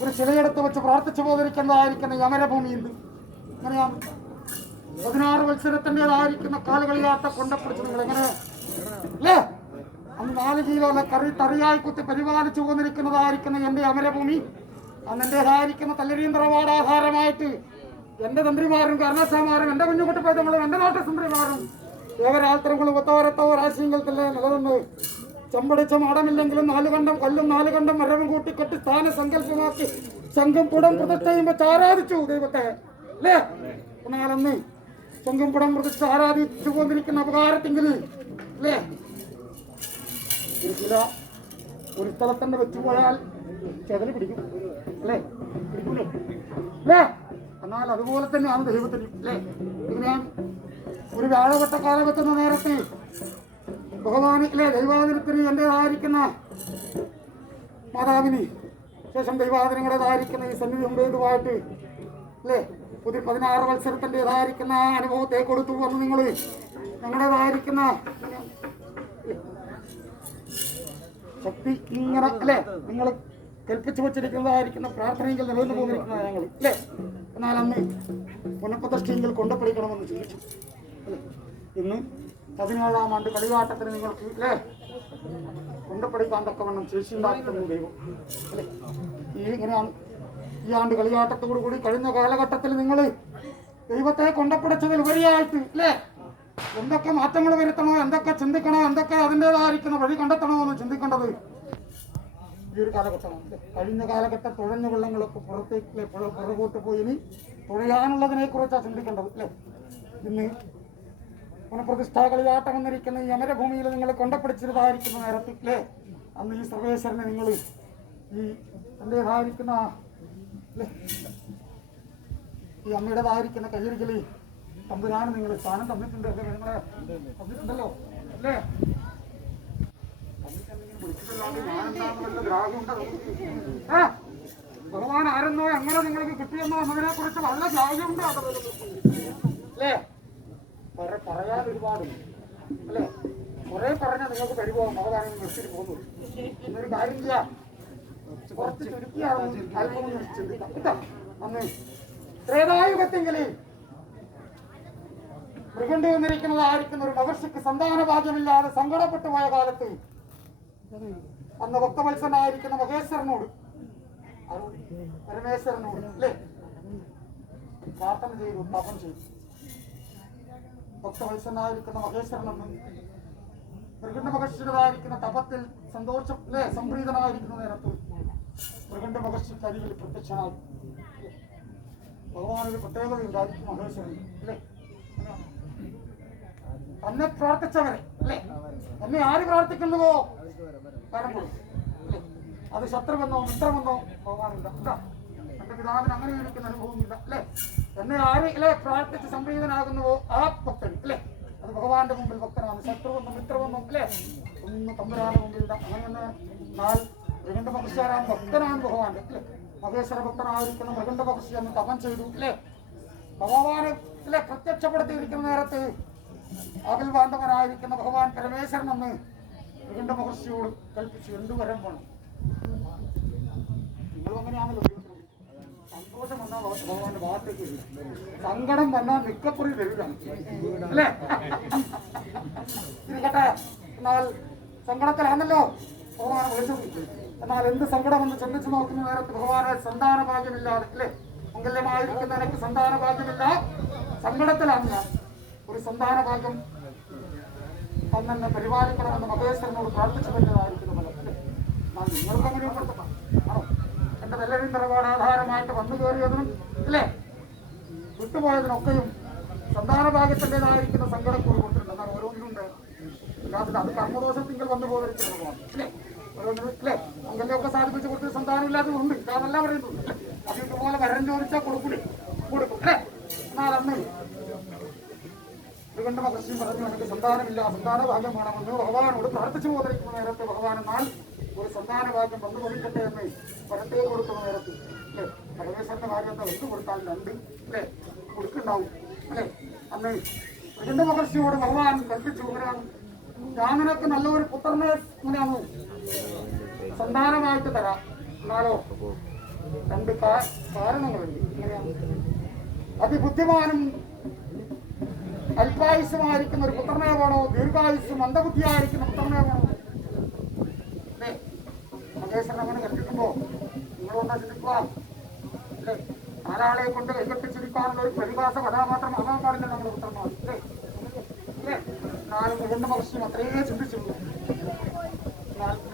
ഒരു ശിലയെടുത്ത് വെച്ച് പ്രാർത്ഥിച്ചു പോതിരിക്കുന്നതായിരിക്കുന്ന യമരഭൂമിയിൽ അങ്ങനെയാണ് പതിനാറ് മത്സരത്തിന്റെതായിരിക്കുന്ന കാലുകളില്ലാത്ത കൊണ്ടപ്പിടിച്ച് നിങ്ങൾ എങ്ങനെ? അല്ലേ? അന്ന് നാല് കിലോയിലെ കറി തറിയായി കുത്തി പരിപാലിച്ചു പോന്നിരിക്കുന്നതായിരിക്കുന്ന എന്റെ അമരഭൂമി. അന്ന് എന്റെതായിരിക്കുന്ന തല്ലരീന്ദ്രവാട് ആധാരമായിട്ട് എന്റെ തന്ത്രിമാരും കർണസാമാരും എന്റെ കുഞ്ഞുകുട്ടി പൈതങ്ങളും എന്റെ നാട്ടുസുന്ദരിമാരും ഏവരാത്രങ്ങളും ഒത്തോരത്തോ രാശിയങ്ങൾ നിലനിന്ന് ചെമ്പടിച്ച മാടമില്ലെങ്കിലും നാലുകണ്ടം കല്ലും നാലുകണ്ടം മരവും കൂട്ടിക്കെട്ടി സ്ഥാന സങ്കല്പമാക്കി സംഘം പുടം പ്രതിഷ്ഠയും വെച്ച് ആരാധിച്ചു ദൈവത്തെ. അല്ലേ? എന്നാലന്ന് സംഘം പുടം പ്രതിഷ്ഠ ആരാധിച്ചു കൊണ്ടിരിക്കുന്ന അപകാരത്തെങ്കിൽ അല്ലേ? ഒരു കില ഒരു സ്ഥലത്തന്നെ വെച്ചു പോയാൽ ചെതൽ പിടിക്കും അല്ലേ? പിടിക്കൂലേ? അല്ലേ? എന്നാൽ അതുപോലെ തന്നെയാണ് ദൈവത്തിന് അല്ലേ? ഇങ്ങനെയാണ് ഒരു വ്യാഴവട്ടക്കാലം വെക്കുന്ന നേരത്തെ ഭഗവാനിലെ ദൈവാദിനത്തിന് എന്റെതായിരിക്കുന്ന മാതാവിനി ശേഷം ദൈവാദിനങ്ങളുടേതായിരിക്കുന്ന ഈ സന്നിധി ഉണ്ടേതുമായിട്ട് അല്ലേ? പുതിയ പതിനാറ് മത്സരത്തിന്റെതായിരിക്കുന്ന അനുഭവത്തെ കൊടുത്തു വന്ന് നിങ്ങൾ ഞങ്ങളുടേതായിരിക്കുന്ന ശക്തി ഇങ്ങനെ അല്ലേ? നിങ്ങൾ കൽപ്പിച്ചു വച്ചിരിക്കുന്നതായിരിക്കുന്ന പ്രാർത്ഥനയെങ്കിൽ നിലനിന്ന് പോന്നിരിക്കുന്ന ഞങ്ങൾ അല്ലേ? എന്നാൽ അന്ന് പുനഃപ്രതിഷ്ഠയെങ്കിൽ കൊണ്ടുപിടിക്കണമെന്ന് ചോദിച്ചു. അല്ലേ? ഇന്ന് പതിനേഴാം ആണ്ട് കളിയാട്ടത്തിന് നിങ്ങൾക്ക് അല്ലേ? കൊണ്ടുപിടിക്കാൻ തക്കവണ്ണം ശേഷി ഉണ്ടാക്കുന്നു ദൈവം. അല്ലേ? ഈ ഇങ്ങനെയാണ് ഈ ആണ്ട് കളിയാട്ടത്തോടു കൂടി കഴിഞ്ഞ കാലഘട്ടത്തിൽ നിങ്ങൾ ദൈവത്തെ കൊണ്ടപ്പിടിച്ചതിൽ ഉപരിയായിട്ട് അല്ലേ? എന്തൊക്കെ മാറ്റങ്ങൾ വരുത്തണോ എന്തൊക്കെ ചിന്തിക്കണോ എന്തൊക്കെ അതിന്റെതായിരിക്കുന്ന വഴി കണ്ടെത്തണോ എന്ന് ചിന്തിക്കേണ്ടത് ഈ ഒരു കാലഘട്ടമാണ്? കഴിഞ്ഞ കാലഘട്ടം തുഴഞ്ഞ വെള്ളങ്ങളൊക്കെ പുറത്തേക്ക് പുറ- പുറകോട്ട് പോയി ഇനി തുഴയാനുള്ളതിനെ കുറിച്ചാണ് ചിന്തിക്കേണ്ടത് അല്ലേ? ഇന്ന് പുനഃപ്രതിഷ്ഠാ കളിയാട്ടം വന്നിരിക്കുന്ന ഈ അമരഭൂമിയിൽ നിങ്ങൾ കൊണ്ടപ്പിടിച്ചിരുന്നതായിരിക്കുന്ന നേരത്തിൽ അന്ന് ഈ സർവേശ്വരനെ നിങ്ങൾ ഈ എന്റെതായിരിക്കുന്ന അല്ലേ? ഈ അമ്മയുടേതായിരിക്കുന്ന കയ്യരികളിൽ തമ്പുരാണ് നിങ്ങൾ സ്ഥാനം തന്നിട്ടുണ്ട് അല്ലേ? നിങ്ങളെ തന്നിട്ടുണ്ടല്ലോ അല്ലേ? ഭഗവാൻ ആരെന്നോ എങ്ങനെ നിങ്ങൾക്ക് കിട്ടിയെന്നോ എന്നതിനെ കുറിച്ച് വളരെ അത് അല്ലേ? പറയാൻ ഒരുപാടുണ്ട് അല്ലേ? കുറെ പറഞ്ഞാൽ നിങ്ങൾക്ക് പരിപോകും ഭഗവാനെ നിർത്തിട്ട് പോകുന്നു. എന്നൊരു കാര്യം ചെയ്യാം. കുറച്ച് ചുരുക്കിയാണ് അന്ന് ത്രേതായുഗത്തെങ്കിലേ മൃഗണ്ട് വന്നിരിക്കുന്നതായിരിക്കുന്ന ഒരു മഹർഷിക്ക് സന്താന ഭാഗ്യമില്ലാതെ സങ്കടപ്പെട്ടു പോയ കാലത്ത് അന്ന് ഭക്തവത്സനായിരിക്കുന്ന മഹേശ്വരനോട്? പരമേശ്വരനോട് അല്ലേ? പ്രാർത്ഥന ചെയ്തു തപം ചെയ്തു. ഭക്തവത്സനായിരിക്കുന്ന മഹേശ്വരനെന്നും മൃഗണ്ഡ മഹർഷിയുടേതായിരിക്കുന്ന തപത്തിൽ സന്തോഷത്തിലെ സംപ്രീതനായിരിക്കുന്ന നേരത്ത് മൃഗണ്ഡ മഹർഷി അരികിൽ പ്രത്യക്ഷനായി. ഭഗവാൻ ഒരു പ്രത്യേകതയുണ്ടായിരിക്കും മഹേശ്വരൻ അല്ലേ? തന്നെ പ്രാർത്ഥിച്ചവരെ അല്ലേ? എന്നെ ആര് പ്രാർത്ഥിക്കുന്നുവോ? അല്ലേ? അത് ശത്രുവെന്നോ മിത്രമെന്നോ ഭഗവാനില്ല എന്താ പിതാവിൻ അങ്ങനെ ഒരിക്കലും അനുഭവമില്ല അല്ലേ? എന്നെ ആര് അല്ലെ പ്രാർത്ഥിച്ച് സംപ്രീതനാകുന്നുവോ ആ ഭക്തൻ അല്ലേ? അത് ഭഗവാന്റെ മുമ്പിൽ ഭക്തനാണ് ശത്രുവെന്നും മിത്രവെന്നും അല്ലേ? ഒന്നും തമ്പുരാന്റെ മുമ്പിൽ അങ്ങനെ നാല് മൃഗണ്ട ഭക്തനാണ് ഭഗവാന്റെ അല്ലേ? മഹേശ്വര ഭക്തനായിരിക്കുന്ന മൃഗണ്ട മഹർഷി എന്ന് തപം ചെയ്തു അല്ലേ? ഭഗവാനെ അല്ലെ പ്രത്യക്ഷപ്പെടുത്തിയിരിക്കുന്ന നേരത്ത് അതിൽ ബാന്ധവനായിരിക്കുന്ന ഭഗവാൻ പരമേശ്വരൻ എന്ന് മൃഗണ്ട മഹർഷിയോട് കൽപ്പിച്ചു എന്ത് വരം വേണം? നിങ്ങളും അങ്ങനെയാണല്ലോ. സങ്കടം വന്നാൽ അല്ലേ? ഇരിക്കട്ടെ എന്നാൽ സങ്കടത്തിലാണല്ലോ ഭഗവാൻ വിളിച്ചു എന്നാൽ എന്ത് സങ്കടം എന്ന് ചിന്തിച്ചു നോക്കുന്ന നേരത്ത് ഭഗവാനെ സന്താന ഭാഗ്യമില്ലാതെ അല്ലേ? മംഗല്യമായിരിക്കുന്ന എനിക്ക് സന്താന ഭാഗ്യമില്ല സങ്കടത്തിലാണ് ഞാൻ. ഒരു സന്താന ഭാഗ്യം തന്നെ പരിപാലിക്കണമെന്ന് മഹേശ്വരനോട് പ്രാർത്ഥിച്ചു പറ്റുന്നതായിരിക്കുന്നു ഫലം ഉൾപ്പെടുത്തണം ആണോ? എന്റെ വെല്ലവിൻ തറവാട് ആധാരമായിട്ട് വന്നു കയറിയതിനും അല്ലേ? വിട്ടുപോയതിനൊക്കെയും സന്താന ഭാഗ്യത്തിന്റെതായിരിക്കുന്ന സങ്കടക്കുറി കൊടുത്തിട്ടുണ്ട്. എന്നാൽ ഓരോന്നിനും ഉണ്ട് അല്ലാതെ അത് കർമ്മദോഷത്തിങ്കിൽ വന്നു പോയിരിക്കുന്നതാണ് അല്ലേ? ഓരോന്നിനും അല്ലേ? മംഗല്യമൊക്കെ സാധിപ്പിച്ച് കൊടുത്ത് സന്താനമില്ലാതെ ഉണ്ട്. അതല്ല പറയുന്നു അല്ലേ? അത് ഇതുപോലെ വരം ചോദിച്ചാൽ കൊടുക്കൂലേ? കൊടുക്കും അല്ലേ? എന്നാൽ അന്ന് മഹർഷി പറഞ്ഞു എനിക്ക് സന്താനമില്ല. സന്താന ഭാഗ്യം വേണമെന്ന് ഭഗവാനോട് പ്രാർത്ഥിച്ചു പോയിരിക്കുന്ന നേരത്തെ ഭഗവാൻ എന്നാൽ ഒരു സന്താന ഭാഗ്യം വന്നു ഭവിക്കട്ടെ എന്ന് വരത്തെ കൊടുക്കുന്ന നേരത്ത് അല്ലേ? പരമേശ്വരന്റെ ഭാഗ്യത്തെ വന്നു കൊടുത്താൽ രണ്ട് അല്ലേ? കൊടുക്കുണ്ടാവും അല്ലേ? അന്ന് ഇതിന്റെ മഹർഷിയോട് ഭഗവാൻ കൽപ്പിച്ചു ഇങ്ങനെയാണ് ഞാൻ നിനക്ക് നല്ലൊരു പുത്രനെ ഇങ്ങനെയാണ് സന്താനമായിട്ട് തരാം. എന്നാലോ രണ്ട് കാരണങ്ങളുണ്ട്. ഇങ്ങനെയാണ്. അതിബുദ്ധിമാനും അല്പായുസ്സുമായിരിക്കുന്ന ഒരു പുത്രനെ വേണോ? ദീർഘായുസ്സും മന്ദബുദ്ധിയായിരിക്കുന്ന പുത്രനെ വേണോ? മഹേശ്വരൻ അങ്ങനെ കണ്ടിട്ടുണ്ടോ നിങ്ങളൊന്ന് ചിന്തിക്കുക അല്ലേ? ആരാളെ കൊണ്ട് എതിർപ്പിച്ചിരിക്കാനുള്ള ഒരു പ്രതിഭാസ കഥാപാത്രം ആകാൻ പാടില്ല നമ്മുടെ പുത്രന്മാർ. അല്ലേ? അല്ലേ? നാല് മുഴുവൻ മഹർഷിയും അത്രയേ ചിന്തിച്ചുള്ളൂ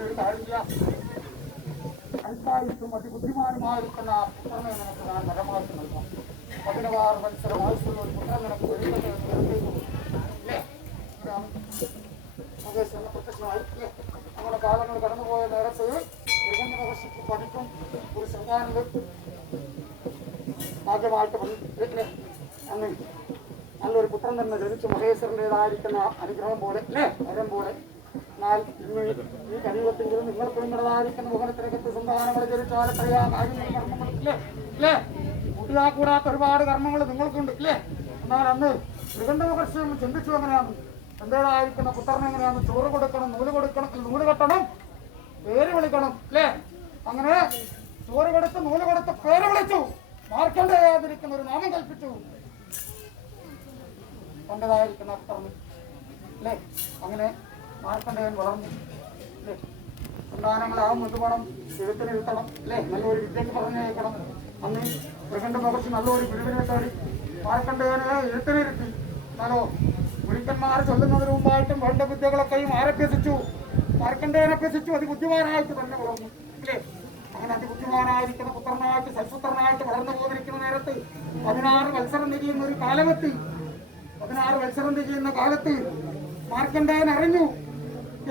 ഒരു കാര്യമില്ല. അൽക്കായുസും അതിബുദ്ധിമാനുമായിരിക്കുന്ന പുത്രനെ നമുക്ക് ഞാൻ വരമാക്കി നൽകാം. പതിനവാറ് മത്സരം ആവശ്യമുള്ള ഒരു പുത്രൻ നമുക്ക് വരുന്നത് എന്ന് കരുതിയിരുന്നു. അല്ലേ? ഇതാണ് മഹേശ്വരനെ പ്രത്യക്ഷമായി അല്ലേ? നമ്മുടെ കാലങ്ങൾ കടന്നുപോയ നേരത്ത് മൃഗന്റെ മഹർഷിക്ക് പഠിക്കും ഒരു സന്താനം ഭാഗ്യമായിട്ട് വന്നിട്ടില്ലേ അന്ന് നല്ലൊരു പുത്രൻ തന്നെ ജനിച്ചു മഹേശ്വരന്റെതായിരിക്കുന്ന അനുഗ്രഹം പോലെ അല്ലേ? വരം പോലെ. എന്നാൽ ഇന്ന് ഈ കലിയുഗത്തെങ്കിലും നിങ്ങൾക്ക് നിങ്ങളുടേതായിരിക്കുന്ന മുഖത്തിനകത്ത് സന്താനങ്ങൾ ജനിച്ചാൽ കഴിയാ കാര്യങ്ങൾ കൂടാത്ത ഒരുപാട് കർമ്മങ്ങൾ നിങ്ങൾക്കുണ്ട് ഇല്ലേ എന്നാൽ അന്ന് മൃഗന്റെ മഹർഷിയും ചിന്തിച്ചു എങ്ങനെയാണ്? എന്തേടായിരിക്കുന്ന പുത്രനെ എങ്ങനെയാണ്? ചോറ് കൊടുക്കണം നൂൽ കൊടുക്കണം നൂൽ കെട്ടണം പേര് വിളിക്കണം അല്ലേ? അങ്ങനെ ചോറ് കൊടുത്ത് നൂൽ കൊടുത്ത് പേര് വിളിച്ചു. മാർക്കണ്ടയാതിരിക്കുന്ന ഒരു നാമം കൽപ്പിച്ചു. പണ്ടതായിരിക്കുന്ന പുത്രന് അല്ലേ? അങ്ങനെ മാർക്കണ്ടയൻ വളർന്നു. അല്ലേ? സന്താനങ്ങളാവും ഇതുപോണം എഴുത്തിന് ഇരുത്തണം അല്ലേ? നല്ലൊരു വിദ്യക്ക് പറഞ്ഞേക്കണം അന്ന് മൃഗന്റെ മകർച്ച് നല്ലൊരു ഗുരുവിനെ തേടി മാർക്കണ്ടയനെ എഴുത്തിനിരുത്തി എന്നാലോ ഗുരുക്കന്മാർ ചൊല്ലുന്നതിന് മുമ്പായിട്ടും വേണ്ട വിദ്യകളൊക്കെയും ആരഭ്യസിച്ചു. മാർക്കണ്ടയനെ അഭ്യസിച്ചു. അതിബുദ്ധിമാനായിട്ട് തന്നെ വളർന്നു. അങ്ങനെ അതിബുദ്ധിമാനായിരിക്കുന്ന പുത്രനായിട്ട് സൽപുത്രനായിട്ട് വളർന്നു പോയിരിക്കുന്ന നേരത്ത് പതിനാറ് മത്സരം തിരിയുന്ന ഒരു കാലമെത്തി പതിനാറ് മത്സരം തിരിയുന്ന കാലത്ത് മാർക്കണ്ടയൻ അറിഞ്ഞു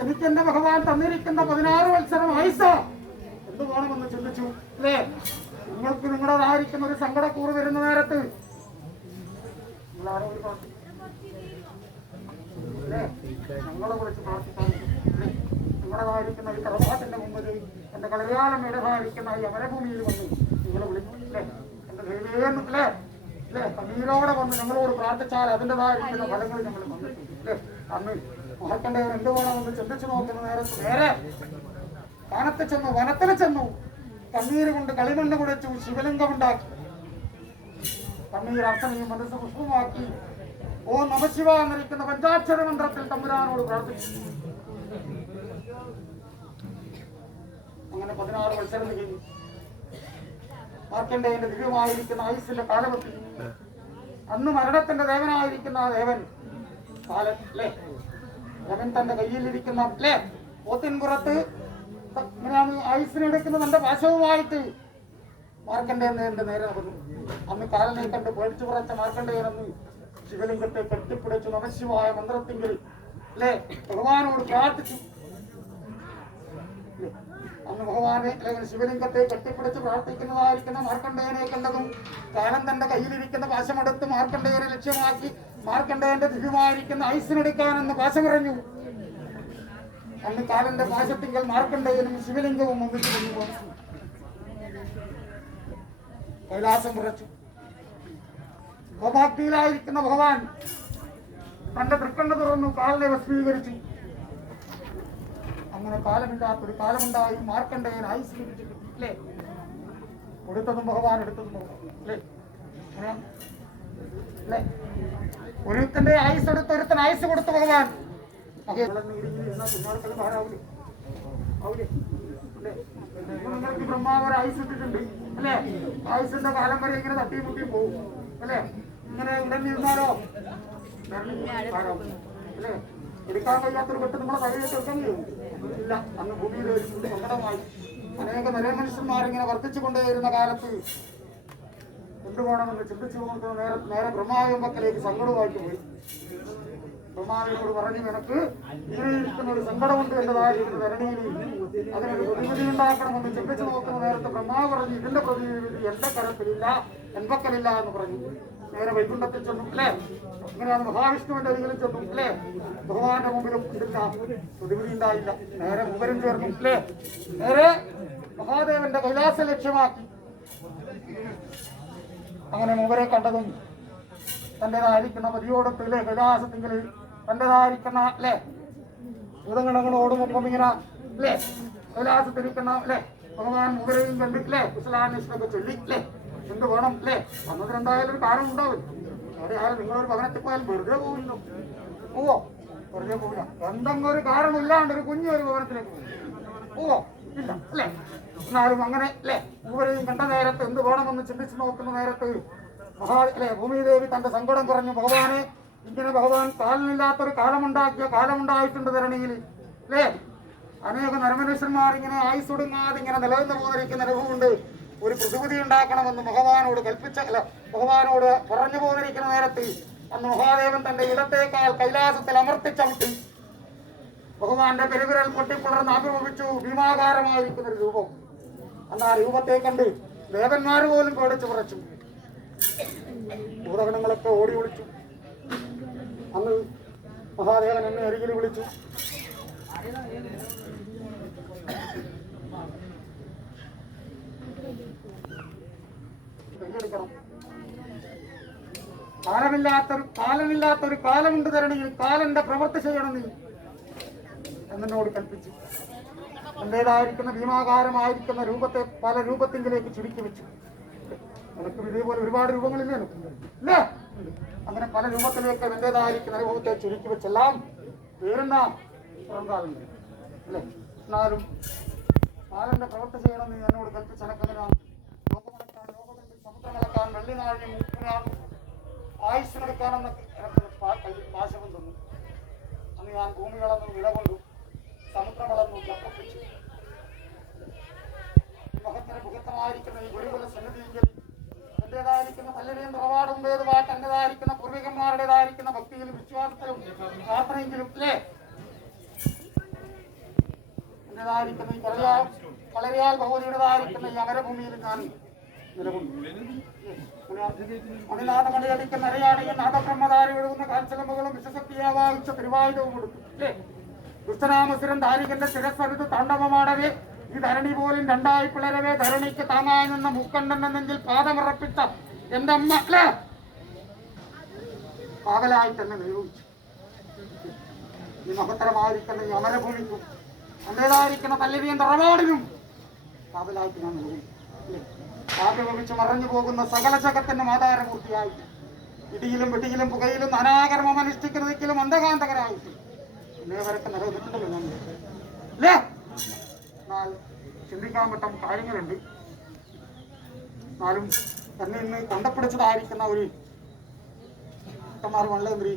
എനിക്ക് എന്റെ ഭഗവാൻ തന്നിരിക്കുന്ന പതിനാറ് മത്സരം ആയിസ. എന്ത് വേണമെന്ന് ചിന്തിച്ചു അല്ലേ? നിങ്ങൾക്ക് നിങ്ങളുടേതായിരിക്കുന്ന ഒരു സങ്കടക്കൂറ് വരുന്ന നേരത്ത്. ഒരു പ്രാർത്ഥി- അല്ലേ? പ്രാർത്ഥിക്കാൻ നിങ്ങളതായിരിക്കുന്ന ഈ കർമാത്തിന്റെ മുമ്പിൽ എന്റെ കളയാലമ്മയുടേതായിരിക്കുന്ന ഈ അമരഭൂമിയിൽ വന്നു നിങ്ങളെ വിളിക്കും അല്ലേ എന്റെ ദൈവം അല്ലേ? അല്ലേ? കണ്ണീരോടെ വന്ന് ഞങ്ങളോട് പ്രാർത്ഥിച്ചാൽ അതിന്റെതായിരിക്കുന്ന ഫലങ്ങൾ ഞങ്ങൾ വന്നിട്ടുണ്ട്. അല്ലേ? അന്ന് മാർക്കണ്ടവർ എന്ത് ഒന്ന് ചിന്തിച്ചു നോക്കുന്ന നേരത്ത് നേരെ വനത്ത് ചെന്നു വനത്തിൽ ചെന്നു. കണ്ണീര് കൊണ്ട് കളിമണ്ണ് കുഴച്ചു ശിവലിംഗമുണ്ടാക്കി കണ്ണീർ അർത്ഥനയും മനസ്സ് പുഷ്പമാക്കി. ഓ നമശിവ എന്നിരിക്കുന്ന പഞ്ചാക്ഷര മന്ത്രത്തിൽ തമ്പുരാനോട് പ്രാർത്ഥിച്ചു. അങ്ങനെ പതിനാറ് മത്സരം കഴിഞ്ഞു മാർക്കണ്ടേയന്റെ ദിവ്യമായിരിക്കുന്ന ആയുസിന്റെ കാലമത്തിൽ അന്ന് മരണത്തിന്റെ ദേവനായിരിക്കുന്ന ആ ദേവൻ കാലൻ അല്ലേ? തന്റെ കയ്യിലിരിക്കുന്ന അല്ലേ? പോത്തിൻപുറത്ത് ഇങ്ങനെയാണ് ആയുസിനെടുക്കുന്ന തന്റെ പാശവുമായിട്ട് മാർക്കണ്ടേയന്റെ നേരെ നടന്നു. അന്ന് കാലനെ കണ്ട് പേടിച്ചു പറച്ച മാർക്കണ്ടേയനെന്ന് ശിവലിംഗത്തെ കെട്ടിപ്പിടിച്ചു നമശിവായ മന്ത്രത്തിങ്കിൽ അല്ലേ? ഭഗവാനോട് പ്രാർത്ഥിച്ചു? അന്ന് അല്ലെങ്കിൽ ശിവലിംഗത്തെ കെട്ടിപ്പിടിച്ച് പ്രാർത്ഥിക്കുന്നതായിരിക്കുന്ന മാർക്കണ്ഡേയനെ കണ്ടതും കാലം തന്റെ കയ്യിലിരിക്കുന്ന പാശമെടുത്ത് മാർക്കണ്ഡേയനെ ലക്ഷ്യമാക്കി മാർക്കണ്ഡേയന്റെ ദിവ്യമായിരിക്കുന്ന ഐസിനെടുക്കാനെന്ന് പാശമറിഞ്ഞു. അന്ന് കാലന്റെ പാശത്തിങ്കൽ മാർക്കണ്ഡേയനും ശിവലിംഗവും ഒന്നിച്ചു കൊണ്ടുപോകും കൈലാസം കുറച്ചു ഗോപാക്തിയിലായിരിക്കുന്ന ഭഗവാൻ തന്റെ തൃക്കണ്ണ തുറന്നു കാലിനെ ഭസ്മീകരിച്ചു അങ്ങനെ കാലമില്ലാത്തൊരു കാലമുണ്ടായി. മാർക്കണ്ടേയൻ ആയുസ് ലഭിച്ചിട്ട് അല്ലേ കൊടുത്തതും ഭഗവാൻ എടുത്തതും ഭഗവാൻ അല്ലേ? ഒരുത്തന്റെ ആയുസ് എടുത്ത് ഒരുത്തൻ ആയുസ് കൊടുത്തു ഭഗവാൻ അതെ. കുഞ്ഞാർക്കെല്ലാം ഭാരാവൂലേ ആവൂലേ? അല്ലേ? നിങ്ങൾക്ക് ബ്രഹ്മാവ് ഒരു ആയുസ് ഇട്ടിട്ടുണ്ട്. അല്ലേ? ആയുസിന്റെ കാലം വരെ ഇങ്ങനെ തട്ടി മുട്ടി പോകും അല്ലേ? ഇങ്ങനെ ഇരുന്നാലോ? ഭാരാവും. അല്ലേ? എടുക്കാൻ കഴിയാത്തൊരു പെട്ട് നമ്മളെ തലയിലേക്ക് എടുക്കാൻ കഴിയും. ഇല്ല അന്ന് ഭൂമിയിൽ ഒരു അനേക നരമനുഷ്യന്മാരിങ്ങനെ വർദ്ധിച്ചു കൊണ്ടേയിരുന്ന കാലത്ത് കൊണ്ടുപോകണമെന്ന് ചിന്തിച്ചു നോക്കുന്ന നേരെ നേരെ ബ്രഹ്മാവിമ്പക്കലേക്ക് സങ്കടമായിട്ട് പോയി. ബ്രഹ്മാവിനോട് പറഞ്ഞു നിനക്ക് ഇങ്ങനെ ഇരിക്കുന്ന ഒരു സങ്കടമുണ്ട് എന്നതായിരിക്കുന്ന ധരണിയിൽ അതിനൊരു പ്രതിവിധി ഉണ്ടാക്കണമെന്ന് ചിന്തിച്ചു നോക്കുന്ന നേരത്തെ ബ്രഹ്മാവ് പറഞ്ഞു ഇതിന്റെ പ്രതിവിധി എന്റെ കരത്തിലില്ല എൻപക്കലില്ല എന്ന് പറഞ്ഞു. നേരെ വൈകുണ്ഠത്തിൽ ചെന്നു അല്ലേ? ഇങ്ങനെയാണ് മഹാവിഷ്ണുവിന്റെ അരികിലും ചെന്നു അല്ലേ? ഭഗവാന്റെ മുമ്പിലും ഇതില്ല പ്രതിവിധി ഉണ്ടായില്ല. നേരെ മുമ്പരും ചേർന്നു അല്ലേ? നേരെ മഹാദേവന്റെ കൈലാസ ലക്ഷ്യമാക്കി. അങ്ങനെ മൂവരെ കണ്ടതും തന്റെതായിരിക്കുന്ന പതിയോടത്തിലെ കൈലാസത്തിങ്കിൽ തന്റെതായിരിക്കുന്ന അല്ലേ? ഭൂതഗണങ്ങളോടുമൊപ്പം ഇങ്ങനെ അല്ലേ? കൈലാസത്തിരിക്കുന്ന അല്ലേ? ഭഗവാൻ മുഖരെയും കണ്ടിട്ടില്ലേ കുശലാന്വേഷണമൊക്കെ ചൊല്ലി എന്ത് വേണം അല്ലേ? രണ്ടായാലും ഒരു കാരണം ഉണ്ടാവും അവിടെ നിങ്ങളൊരു ഭവനത്തിൽ പോയാൽ വെറുതെ പോകുന്നു. പോവോ? വെറുതെ പോവില്ല. എന്തെങ്കിലും ഒരു കാരണമില്ലാണ്ട് ഒരു കുഞ്ഞു ഒരു ഭവനത്തിലേക്ക് പോവോ? ഇല്ല അല്ലേ? എന്നാലും അങ്ങനെ അല്ലേ? ഇവരെയും കണ്ട നേരത്ത് എന്ത് വേണമെന്ന് ചിന്തിച്ച് നോക്കുന്ന നേരത്ത് മഹാ അല്ലെ? ഭൂമിദേവി തന്റെ സങ്കടം കുറഞ്ഞു. ഭഗവാനെ ഇങ്ങനെ ഭഗവാൻ കാലിനില്ലാത്തൊരു കാലമുണ്ടാക്കിയ കാലമുണ്ടായിട്ടുണ്ട് ധരണിയിൽ അല്ലേ? അനേക നരമനുഷ്യന്മാർ ഇങ്ങനെ ആയുസൊടുങ്ങാതെ ഇങ്ങനെ നിലനിന്ന് പോന്നിരിക്കുന്ന അനുഭവമുണ്ട്. ഒരു പ്രതിവിധി ഉണ്ടാക്കണമെന്ന് ഭഗവാനോട് കൽപ്പിച്ച അല്ല ഭഗവാനോട് പറഞ്ഞു പോന്നിരിക്കുന്ന നേരത്തിൽ അന്ന് മഹാദേവൻ തന്റെ ഇടത്തേക്കാൾ കൈലാസത്തിൽ അമർത്തിച്ചമട്ടി ഭഗവാന്റെ പെരുവിരൽ പൊട്ടിപ്പിളർന്ന് ആവിർഭവിച്ചു. ഭീമാകാരമായിരിക്കുന്ന ഒരു രൂപം. അന്ന് ആ രൂപത്തെ കണ്ട് ദേവന്മാർ പോലും പേടിച്ചു പറച്ചു ഭൂതഗണങ്ങളൊക്കെ ഓടി വിളിച്ചു. അന്ന് മഹാദേവൻ എന്നെ അരികിൽ വിളിച്ചു. കൈയെടുക്കണം കാലമില്ലാത്തൊരു കാലമില്ലാത്തൊരു കാലമുണ്ട് തരണമെങ്കിൽ കാലന്റെ പ്രവൃത്തി ചെയ്യണം നീ എന്നോട് കൽപ്പിച്ചു. എന്റേതായിരിക്കുന്ന ഭീമാകാരമായിരിക്കുന്ന രൂപത്തെ പല രൂപത്തിങ്കിലേക്ക് ചുരുക്കി വെച്ചു. നിനക്കും ഇതേപോലെ ഒരുപാട് രൂപങ്ങളില്ലേ അല്ലേ അങ്ങനെ പല രൂപത്തിലേക്ക് എന്റേതായിരിക്കുന്ന രൂപത്തെ ചുരുക്കി വെച്ചെല്ലാം പേരെന്താ പുറംകാലുണ്ട് അല്ലേ എന്നാലും കാലന്റെ പ്രവൃത്തി ചെയ്യണം നീ എന്നോട് കൽപ്പിച്ച എനക്കതിനാണ് ലോകമടക്കാൻ ലോകത്തിൽ സമുദ്രമടക്കാൻ വെള്ളിനാഴിയും മൂക്കിനാണ് ആയുസ്സിനെടുക്കാനെന്നൊക്കെ എനിക്ക് പാ- കയ്യിൽ പാശവും തന്നു അന്ന് ഞാൻ ഭൂമികളെന്നും വിലകൊണ്ടു സമുദ്രങ്ങളെന്നും ലപ്പപ്പിച്ചു മുഖത്തിന് മുഖത്തമായിരിക്കുന്ന ഈ ഗുരുകുല സന്നിധിയെങ്കിൽ എന്റേതായിരിക്കുന്ന പല്ലവിയും നിറവാടും വേതുമായിട്ട് എന്റേതായിരിക്കുന്ന പൂർവികന്മാരുടേതായിരിക്കുന്ന ഭക്തിയിലും വിശ്വാസത്തിലും പ്രാർത്ഥനയെങ്കിലും അല്ലേ? എന്റേതായിരിക്കുന്ന ഈ കളയാൽ വളരെയാൽ ഭഗവതിയുടേതായിരിക്കുന്ന ഈ അമരഭൂമിയിൽ ഞാൻ നിലകൊണ്ടു. മണിനാഥ മണിയടിക്കുന്ന അരയാടിയും നാദബ്രഹ്മധാരി ഒഴുകുന്ന കാൽച്ചലമ്പുകളും വിശ്വശക്തിയാവാഹിച്ച തിരുവായുധവും കൊടുത്തു ദുഷ്ടനാമസുരൻ ധാരികന്റെ ശിരസ്വരുത്ത് താണ്ഡവമാടവേ ഈ ധരണി പോലും രണ്ടായി പിളരവേ ധരണിക്ക് താങ്ങായി നിന്ന മുക്കണ്ടെന്നെങ്കിൽ പാദമുറപ്പിച്ച എന്റെ അമ്മ അല്ലേ കാവലായി തന്നെ നിയോഗിച്ചു ഈ മഹത്തരമായിരിക്കുന്ന ഈ അമരഭൂമിക്കും അതേതായിരിക്കുന്ന പല്ലവിയും തറവാടിനും പാവലായിട്ട് ഞാൻ അല്ലേ ആഗ്രഹിച്ച് മറഞ്ഞു പോകുന്ന സകല ജഗത്തിന്റെ ആധാരമൂർത്തിയായി ഇടിയിലും വെടിയിലും പുകയിലും നാനാകർമ്മം അനുഷ്ഠിക്കുന്നതിലും അന്ധകാന്തകരായിട്ട്. ചിന്തിക്കാൻ പറ്റും കാര്യങ്ങളുണ്ട്. എന്നാലും തന്നെ ഇന്ന് കൊണ്ടപ്പിടിച്ചതായിരിക്കുന്ന ഒരു കുട്ടന്മാർ വള്ളേന്ദ്രി